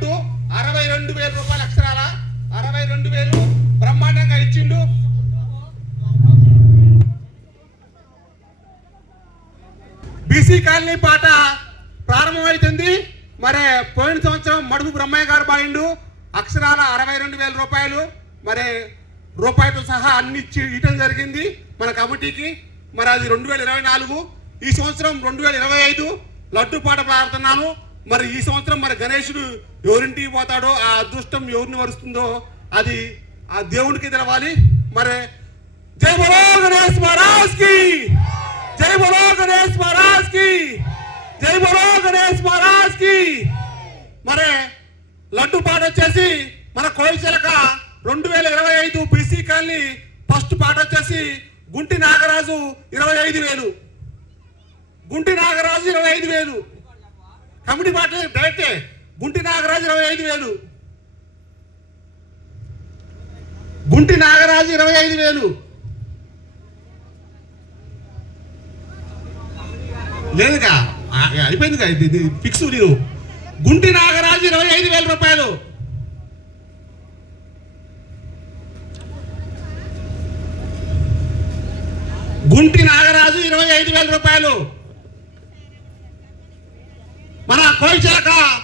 లడ్డు అరవై రెండు వేల రూపాయల అక్షరాల? అరవై రెండు వేలు బ్రహ్మాండంగా ఇచ్చిండు. బీసీ కాలనీ పాట ప్రారంభమవుతుంది మరి పోయిన సంవత్సరం మడుగు బ్రహ్మయ్య గారు పాడిండు. అక్షరాల అరవై రెండు వేల రూపాయలు. మరి రూపాయలతో సహా అన్ని ఇచ్చి ఇవ్వడం జరిగింది మన కమిటీకి. మరి అది రెండు వేల ఇరవై నాలుగు. ఈ సంవత్సరం రెండు వేల ఇరవై ఐదు లడ్డు పాట పాడుతున్నాను. మరి ఈ సంవత్సరం మరి గణేశుడు ఎవరింటికి పోతాడో ఆ అదృష్టం ఎవరిని వరుస్తుందో అది ఆ దేవునికి తెలవాలి. మరి జై బలో గణేష్ మహారాజ్కి! జై బలో గణేష్ మహారాజ్కి! జై బలో గణేష్ మహారాజ్కి! మరి లడ్డు పాట వచ్చేసి మన కోయిచలక రెండు వేల ఇరవై ఐదు బీసీ కాలనీ ఫస్ట్ పాట వచ్చేసి గుంటి నాగరాజు ఇరవై ఐదు వేలు. గుంటి నాగరాజు ఇరవై ఐదు వేలు. కమిటీ పార్టీ డైరెక్టే గుంటి నాగరాజు ఇరవై ఐదు వేలు. గుంటి నాగరాజు ఇరవై ఐదు వేలు. లేదుగా? అయిపోయిందిగా? ఇది ఇది ఫిక్స్ నేను గుంటి నాగరాజు ఇరవై ఐదు వేల రూపాయలు. గుంటి నాగరాజు ఇరవై ఐదు వేల రూపాయలు. మన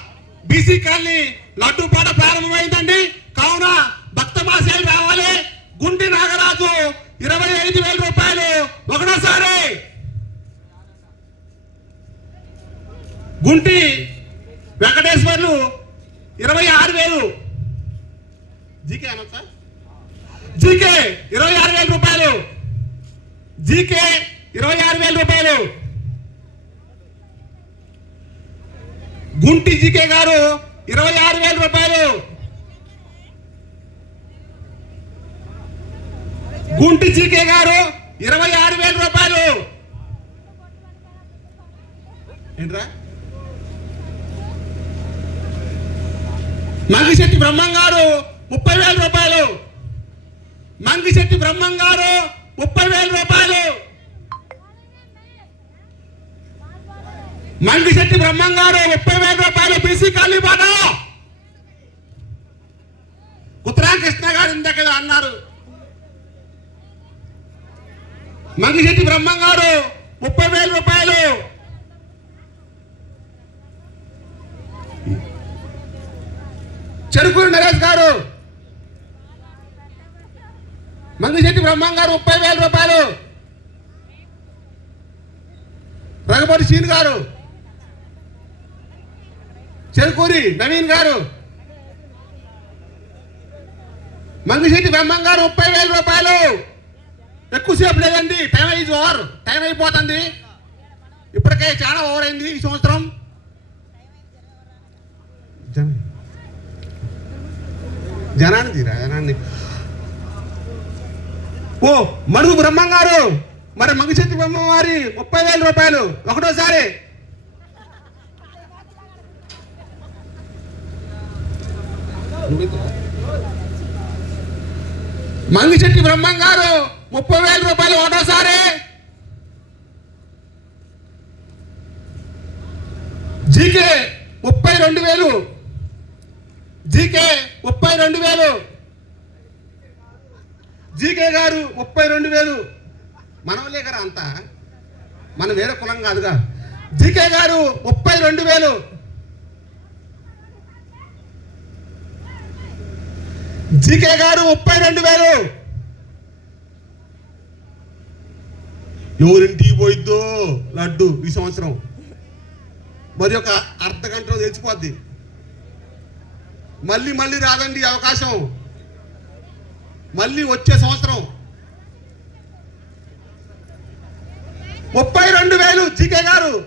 బీసీ కాలనీ లడ్డు పాట ప్రారంభమైందండి. కావున భక్త మాసేలు రావాలి. గుంటి నాగరాజు ఇరవై ఐదు వేల రూపాయలు ఒకటోసారి. గుంటి వెంకటేశ్వర్లు ఇరవై ఆరు వేలు. జీకే అనొచ్చా జీకే ఇరవై ఆరు వేల రూపాయలు. జీకే ఇరవై ఆరు వేల రూపాయలు. గుంటి జీకే గారు ఇరవై ఆరు వేల రూపాయలు. గుంటి జీకే గారు ఇరవై ఆరు వేల రూపాయలు. ఏంట్రా? మంగిశెట్టి బ్రహ్మం గారు ముప్పై వేల రూపాయలు. మంగిశెట్టి బ్రహ్మం గారు ముప్పై వేల రూపాయలు. మంగిశెట్టి బ్రహ్మం గారు ముప్పై వేల రూపాయలు బీసీ కాలనీ పాట కృష్ణ గారు ఇందాక అన్నారు. మంగిశెట్టి బ్రహ్మం గారు ముప్పై వేల రూపాయలు. చెరుకూరు నరేష్ గారు మంగిశెట్టి బ్రహ్మం గారు ముప్పై వేల రూపాయలు. రఘుపతి సీన్ గారు చెరుకూరి నవీన్ గారు. మంగిశెట్టి బ్రహ్మం గారు ముప్పై వేల రూపాయలు. ఎక్కువసేపు లేదండి టైం ఈజ్ ఓవర్ టైం అయిపోతుంది. ఇప్పటికే చాలా ఓవర్ అయింది ఈ సంవత్సరం. జనాన్ని తీరా జనాన్ని ఓ మరుగు బ్రహ్మం గారు. మరి మంగిశెట్టి బ్రహ్మం వారి ముప్పై వేల రూపాయలు. ఒకటోసారి. మంగిశెట్టి బ్రహ్మం గారు ముప్పై వేల రూపాయలు ఒకటోసారి జీకే ముప్పై రెండు వేలు. జీకే ముప్పై రెండు వేలు. జీకే గారు ముప్పై రెండు వేలు. మనవలే కదా అంతా. మన వేరే కులం కాదుగా. జీకే గారు ముప్పై రెండు వేలు. జీకే గారు ముప్పై రెండు వేలు. ఎవరింటికి పోయిద్దో లడ్డు ఈ సంవత్సరం. మరి ఒక అర్ధ గంటలో తెచ్చిపోద్ది మళ్ళీ మళ్ళీ రాదండి అవకాశం. మళ్ళీ వచ్చే సంవత్సరం. ముప్పై రెండు వేలు జీకే గారు.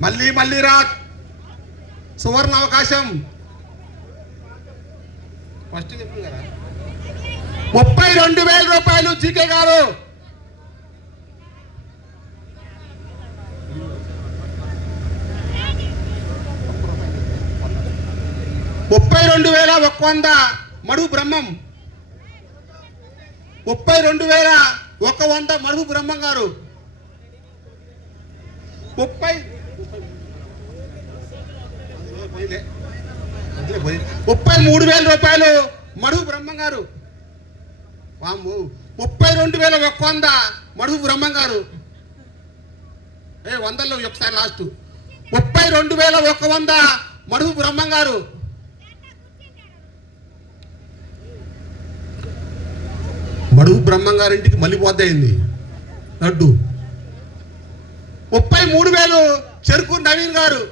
మళ్ళీ మళ్ళీ రా. సువర్ణ అవకాశం. ఫస్ట్ చెప్పు కదా? ముప్పై రెండు వేల రూపాయలు జీకే గారు. ముప్పై రెండు వేల ఒక వంద. మడుగు బ్రహ్మం. ముప్పై రెండు వేల ఒక వంద. మడుగు బ్రహ్మం గారు. ముప్పై ముప్పై మూడు వేల రూపాయలు. మడుగు బ్రహ్మం గారు వాము ముప్పై రెండు వేల ఒక్క వంద. మడుగు బ్రహ్మం గారు ఏ వందల్లో ఒకసారి లాస్ట్. ముప్పై రెండు వేల ఒక్క వంద. మడుగు బ్రహ్మం గారు మడుగు బ్రహ్మం గారింటికి మళ్ళీ పోద్దయింది లడ్డు. ముప్పై మూడు వేలు చెరుకు నవీన్ గారు.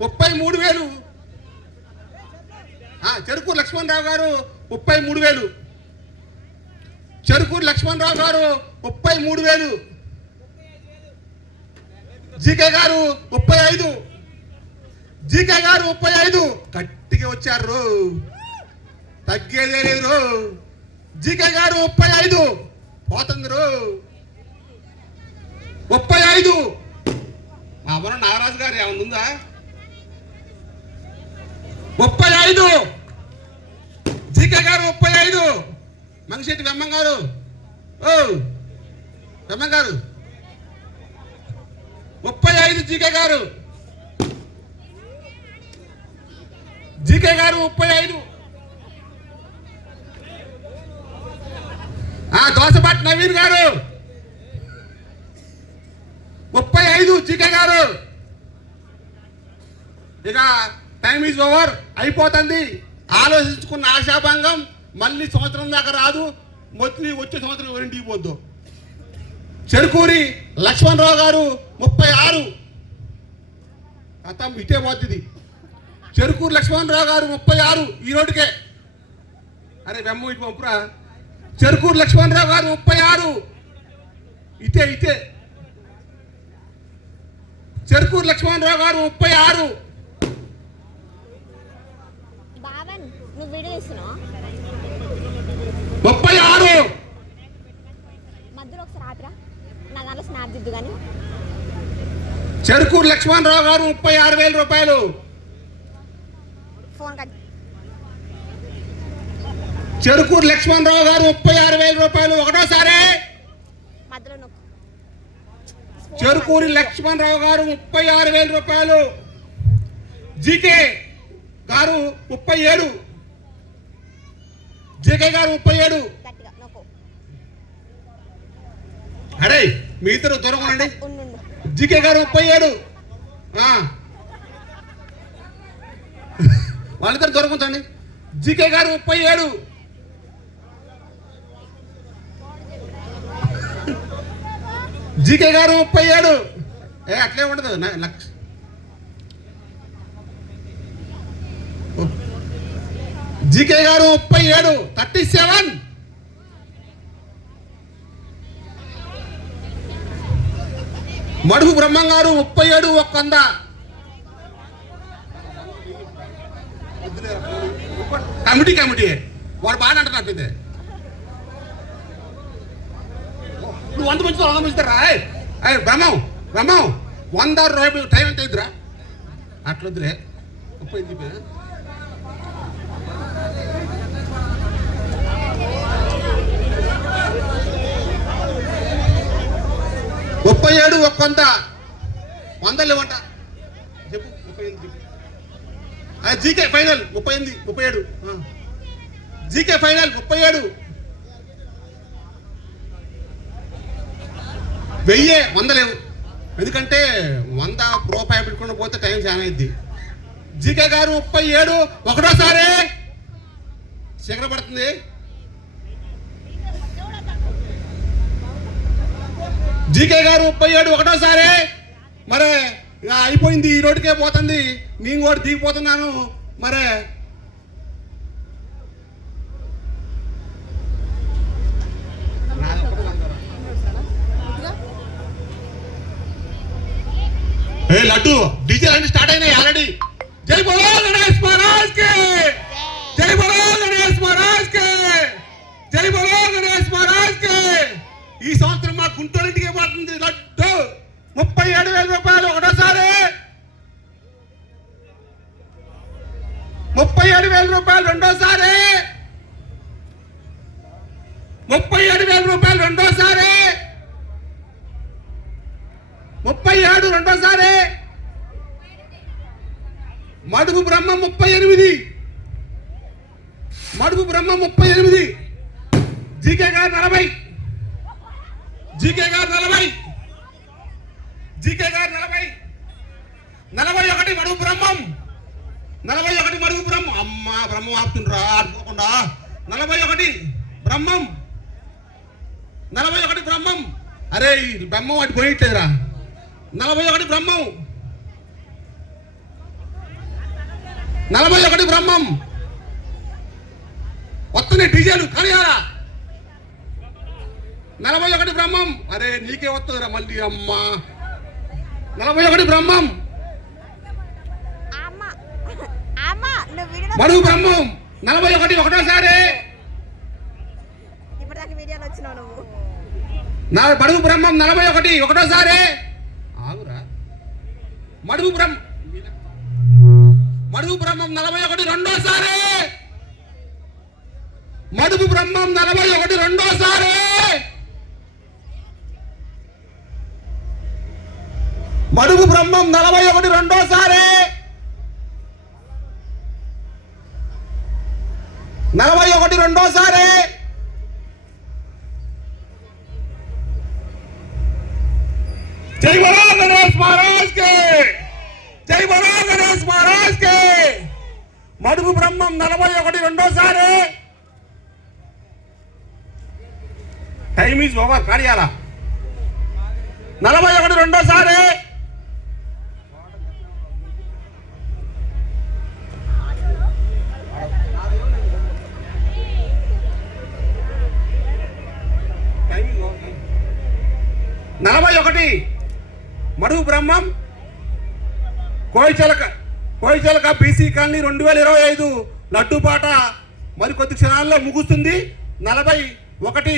ముప్పై మూడు వేలు చెరుకు లక్ష్మణరావు గారు ముప్పై మూడు వేలు. చెరుకూరు లక్ష్మణరావు గారు ముప్పై మూడు వేలు. జీకే గారు ముప్పై ఐదు. జీకే గారు ముప్పై ఐదు. కట్టికి వచ్చారు. తగ్గేదే లేదు. జీకే గారు ముప్పై ఐదు. పోతుంది రో. ముప్పై ఐదు. మా అమ్మ నాగరాజు గారు ఏమన్నా ఉందా? ముప్పై ఐదు. జీకే గారు ముప్పై ఐదు. మంగశెట్టి వెమ్మం గారు ఓ వెమ్మం గారు ముప్పై ఐదు జీకే గారు జీకే గారు ముప్పై ఐదు. ఆ దోసపాటి నవీన్ గారు. ముప్పై ఐదు జీకే గారు ఇక టైం ఈజ్ ఓవర్. అయిపోతుంది. ఆలోచించుకున్న ఆశాభంగం మళ్ళీ సంవత్సరం దాకా రాదు. మొత్తం వచ్చే సంవత్సరం ఎవరింటికి పోద్దు? చెరుకూరి లక్ష్మణరావు గారు ముప్పై ఆరు. అతం ఇటే పోతుంది. చెరుకూరు లక్ష్మణరావు గారు ముప్పై ఆరు ఈ రోడ్డుకే. అరే వెమ్మ ఇటు పంపురా. చెరుకూరు లక్ష్మణరావు గారు ముప్పై ఆరు. ఇటే ఇటే. చెరుకూరు లక్ష్మణరావు గారు ముప్పై ఆరు. ముప్పై ఆరు. చెరుకూరు లక్ష్మణరావు గారు ముప్పై ఆరు వేల రూపాయలు. చెరుకూరు లక్ష్మణరావు గారు ముప్పై ఆరు వేల రూపాయలు. ఒకటోసారి. చెరుకూరి లక్ష్మణరావు గారు ముప్పై ఆరు వేల రూపాయలు. జీకే గారు ముప్పై ఏడు. జీకే గారు ముప్పై ఏడు. అరే మీ ఇద్దరు దూరం ఉండండి. ఉండు ఉండు. జీకే గారు ముప్పై ఏడు. ఆ. వాళ్ళిద్దరు దూరం ఉంచండి. జీకే గారు ముప్పై ఏడు. జీకే గారు ముప్పై ఏడు. ఏ అట్లే ఉండదు. లక్ష జీకే గారు ముప్పై ఏడు థర్టీ సెవెన్ మడుగు బ్రహ్మం గారు ముప్పై ఏడు ఒక వంద. Committee committee. వాడు బాగా అంటున్నారు ఇదే నువ్వు వంద మంచి వంద మంచుతారా అయ్యి బ్రహ్మం బ్రహ్మం. వంద రూపాయలు టైం ఎంత ఇద్దురా అట్లొద్దులే. ముప్పై ముప్పై ఏడు ఒక్క వంద. వందలు ఇవ్వంట. చెప్పు ముప్పై ఎనిమిది చెప్పు. జీకే ఫైనల్ ముప్పై ఎనిమిది ముప్పై ఏడు. జీకే ఫైనల్ ముప్పై ఏడు. వెయ్యే వంద లేవు ఎందుకంటే వంద రూపాయి పెట్టుకుని పోతే టైం చాలా అయింది జీకే గారు ముప్పై ఏడు ఒకటోసారి. శిఖర పడుతుంది. జీకే గారు ముప్పై ఏడు ఒకటోసారి. మరి అయిపోయింది ఈ రోడ్డుకే పోతుంది. నేను కూడా దిగిపోతున్నాను. మరి. ఏ లడ్డు డీజే అన్ని స్టార్ట్ అయినాయి ఆల్రెడీ జై బోలో గణేష్ మహారాజ్ కే జై బోలో గణేష్ మహారాజ్ కే జై బోలో గణేష్ మహారాజ్ కే ఈ సంవత్సరం మా గుంటూరింటికి పోతుంది. లడ్డు. ముప్పై ఏడు వేల రూపాయలు ఒకటోసారి. ముప్పై ఏడు వేల రూపాయలు రెండోసారి. ముప్పై ఏడు వేల రూపాయలు రెండోసారి. ముప్పై ఏడు రెండోసారి. మడుగు బ్రహ్మ ముప్పై ఎనిమిది. మడుగు బ్రహ్మ ముప్పై ఎనిమిది. జీకే గారు నలభై. జీకే గారు నలభై. జీకే గారు నలభై. నలభై ఒకటి మడుగు బ్రహ్మం. నలభై ఒకటి మడుగు బ్రహ్మం. అమ్మ బ్రహ్మం ఆపుతుండ్రా అనుకోకుండా. నలభై ఒకటి బ్రహ్మం. నలభై ఒకటి బ్రహ్మం. అరే బ్రహ్మం అటు పోయిట్లేదురా. నలభై ఒకటి బ్రహ్మం. నలభై ఒకటి బ్రహ్మం. వస్తున్నాయి డీజేలు కనియారా నలభై ఒకటి బ్రహ్మం. అరే నీకే వస్తుందిరా మళ్ళీ అమ్మా. నలభై ఒకటి బ్రహ్మం. మరుగు బ్రహ్మం. నలభై ఒకటి ఒకటోసారి. నా మడుగు బ్రహ్మం నలభై ఒకటి ఒకటోసారి. ఆగురా. మడుగు బ్రహ్మ మడుగు బ్రహ్మం నలభై ఒకటి రెండోసారి. మడుగు బ్రహ్మం నలభై ఒకటి రెండోసారి. మడుగు బ్రహ్మం నలభై ఒకటి రెండోసారి. నలభై ఒకటి రెండోసారి. జై బలో గణేష్ మహారాజ్ కే జై బలో గణేష్ మహారాజ్ కే మడుగు బ్రహ్మం నలభై ఒకటి రెండోసారి. టైమ్ ఈజ్ ఓవర్ కాడియాలా నలభై ఒకటి రెండోసారి. నలభై ఒకటి. మరుగు బ్రహ్మం. కోయిచలక కోయిచలక బీసీ కాలనీ రెండు వేల ఇరవై ఐదు లడ్డుపాట మరి కొద్ది క్షణాల్లో ముగుస్తుంది. నలభై ఒకటి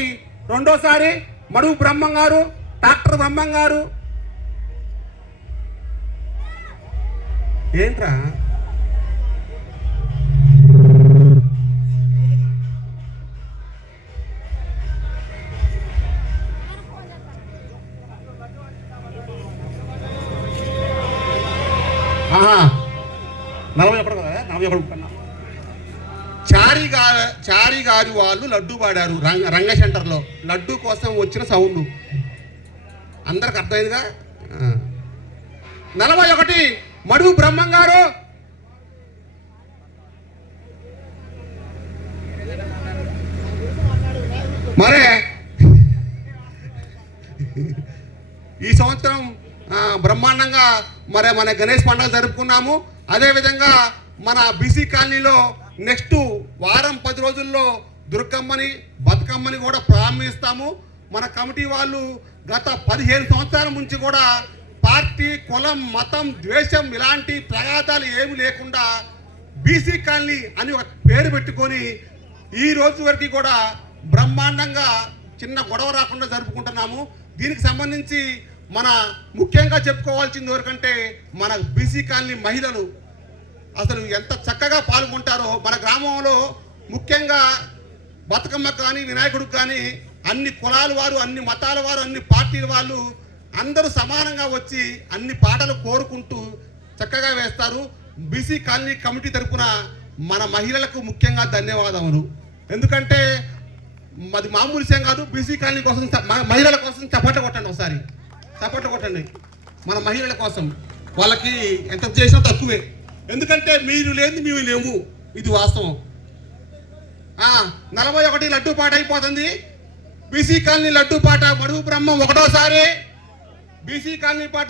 రెండోసారి మడుగు బ్రహ్మం గారు డాక్టర్ బ్రహ్మం గారు. ఏంట్రా? నలభై ఒకటి కదా నలభై ఒకటి కన్నా చారి గారు చారి గారి వాళ్ళు లడ్డు పాడారు రంగ రంగ సెంటర్లో. లడ్డు కోసం వచ్చిన సౌండ్. అందరికి అర్థమైందిగా? నలభై ఒకటి మడుగు బ్రహ్మం గారు. మరే. ఈ సంవత్సరం బ్రహ్మాండంగా మరి మన గణేష్ పండుగ జరుపుకున్నాము. అదేవిధంగా మన బీసీ కాలనీలో నెక్స్ట్ వారం పది రోజుల్లో దుర్గమ్మని బతుకమ్మని కూడా ప్రారంభిస్తాము. మన కమిటీ వాళ్ళు గత పదిహేను సంవత్సరాల నుంచి కూడా పార్టీ కులం మతం ద్వేషం ఇలాంటి ప్రగాతాలు ఏమి లేకుండా బీసీ కాలనీ అని ఒక పేరు పెట్టుకొని ఈ రోజు వరకు కూడా బ్రహ్మాండంగా చిన్న గొడవ రాకుండా జరుపుకుంటున్నాము. దీనికి సంబంధించి మన ముఖ్యంగా చెప్పుకోవాల్సింది ఎవరికంటే మన బీసీ కాలనీ మహిళలు. అసలు ఎంత చక్కగా పాల్గొంటారో మన గ్రామంలో ముఖ్యంగా బతుకమ్మ కానీ వినాయకుడికి కానీ అన్ని కులాల వారు అన్ని మతాల వారు అన్ని పార్టీల వాళ్ళు అందరూ సమానంగా వచ్చి అన్ని పాటలు కోరుకుంటూ చక్కగా వేస్తారు. బీసీ కాలనీ కమిటీ తరఫున మన మహిళలకు ముఖ్యంగా ధన్యవాదములు. ఎందుకంటే అది మామూలు విషయం కాదు. బీసీ కాలనీ కోసం మహిళల కోసం చపాట కొట్టండి ఒకసారి. సపోర్ట్ కొట్టండి. మన మహిళల కోసం వాళ్ళకి ఎంత చేసినా తక్కువే. ఎందుకంటే మీరు లేని మేము లేము. ఇది వాస్తవం. నలభై ఒకటి లడ్డు పాట అయిపోతుంది. బీసీ కాలనీ లడ్డు పాట మడుగు బ్రహ్మం ఒకటోసారి. బీసీ కాలనీ పాట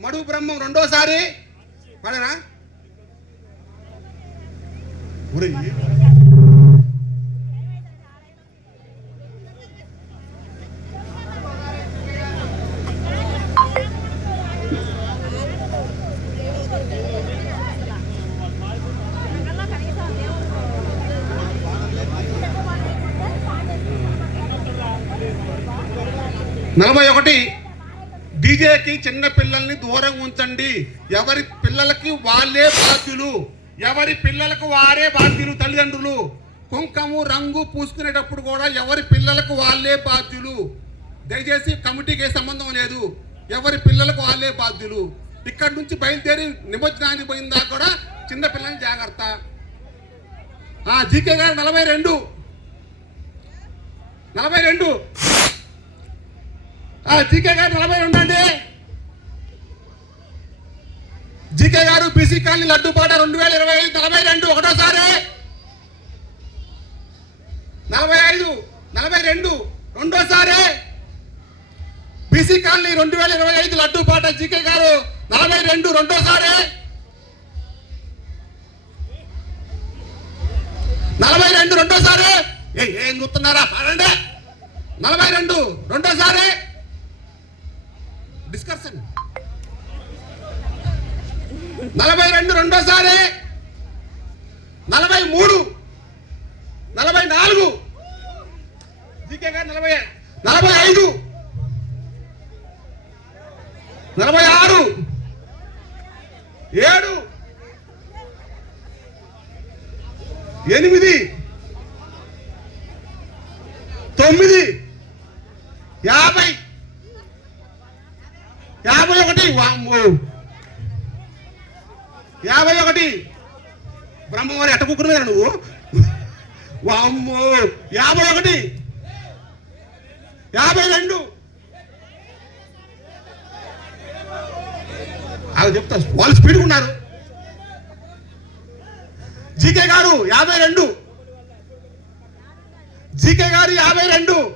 మడుగు బ్రహ్మం రెండోసారి. పాడనా నలభై ఒకటి. డీజేకి చిన్న పిల్లల్ని దూరం ఉంచండి. ఎవరి పిల్లలకి వాళ్ళే బాధ్యులు. ఎవరి పిల్లలకు వారే బాధ్యులు తల్లిదండ్రులు. కుంకము రంగు పూసుకునేటప్పుడు కూడా ఎవరి పిల్లలకు వాళ్ళే బాధ్యులు. దయచేసి కమిటీకి ఏ సంబంధం లేదు. ఎవరి పిల్లలకు వాళ్ళే బాధ్యులు. ఇక్కడి నుంచి బయలుదేరి నిమజ్జనానికి పోయిందా కూడా చిన్న జాగ్రత్త. జీకే గారు నలభై రెండు. నలభై రెండు. ఆ, జీకే గారు నలభై ఉండండి జీకే గారు బీసీ కాలనీ లడ్డూపాట రెండు వేల ఇరవై ఐదు నలభై రెండు ఒకటోసారి నలభై ఐదు నలభై రెండు రెండోసారి బీసీ కాలనీ రెండు వేల ఇరవై ఐదు లడ్డూపాట జీకే గారు నలభై రెండు రెండోసారి నలభై రెండు రెండోసారి ఏ ఏం చూస్తున్నారా నలభై రెండు రెండోసారి డిస్కషన్ నలభై రెండు రెండోసారి నలభై మూడు నలభై నాలుగు జీకే గారు నలభై నలభై ఐదు నలభై ఆరు ఏడు ఎనిమిది తొమ్మిది యాభై యాభై ఒకటి వామ్మో యాభై ఒకటి. బ్రహ్మవారి ఎట్ట కుక్కున్నారా నువ్వు? వామ్మో యాభై ఒకటి. యాభై రెండు. అవి చెప్తా వాళ్ళు స్పీడ్గా ఉన్నారు. జీకే గారు యాభై రెండు. జీకే గారు యాభై రెండు.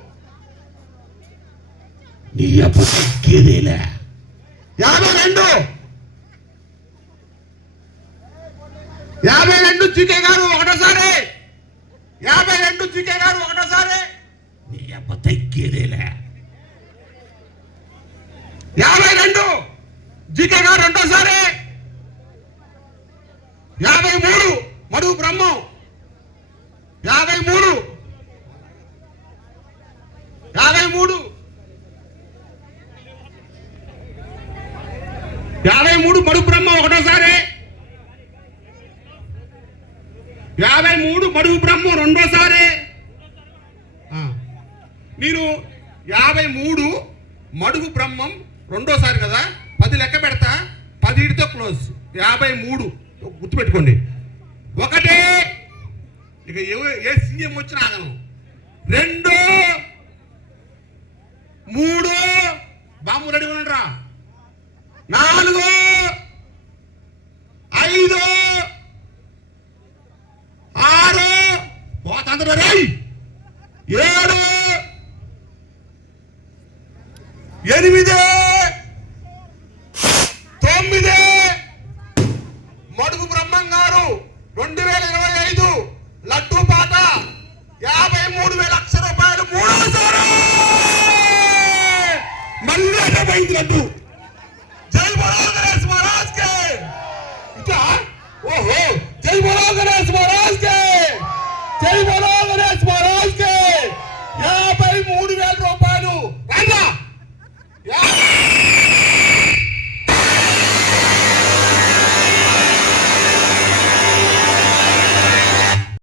నీ అప్పటికేదేలే యాభై రెండు. యాభై రెండు జీకే గారు ఒకటోసారి. యాభై రెండు జీకే గారు ఒకటోసారి. నీ అబ్బ తగ్గేదేలే యాభై రెండు జీకే గారు రెండోసారి యాభై మూడు మడుగు బ్రహ్మం యాభై మూడు యాభై మూడు యాభై మూడు మడుగు బ్రహ్మం ఒకటోసారి యాభై మూడు మడుగు బ్రహ్మం రెండోసారి ఆ. నేను యాభై మూడు మడుగు బ్రహ్మం రెండోసారి కదా? పది లెక్క పెడతా. పదిటితో క్లోజ్. యాభై మూడు. గుర్తుపెట్టుకోండి. ఒకటే. ఇక ఏ సీఎం వచ్చిన ఆగను. రెండు. మూడు. బాంబు రెడీ ఉన్నారా నాలుగు. ఐదు. ఆరు. పోతాంధ్ర రేయ్ ఏడు ఎనిమిది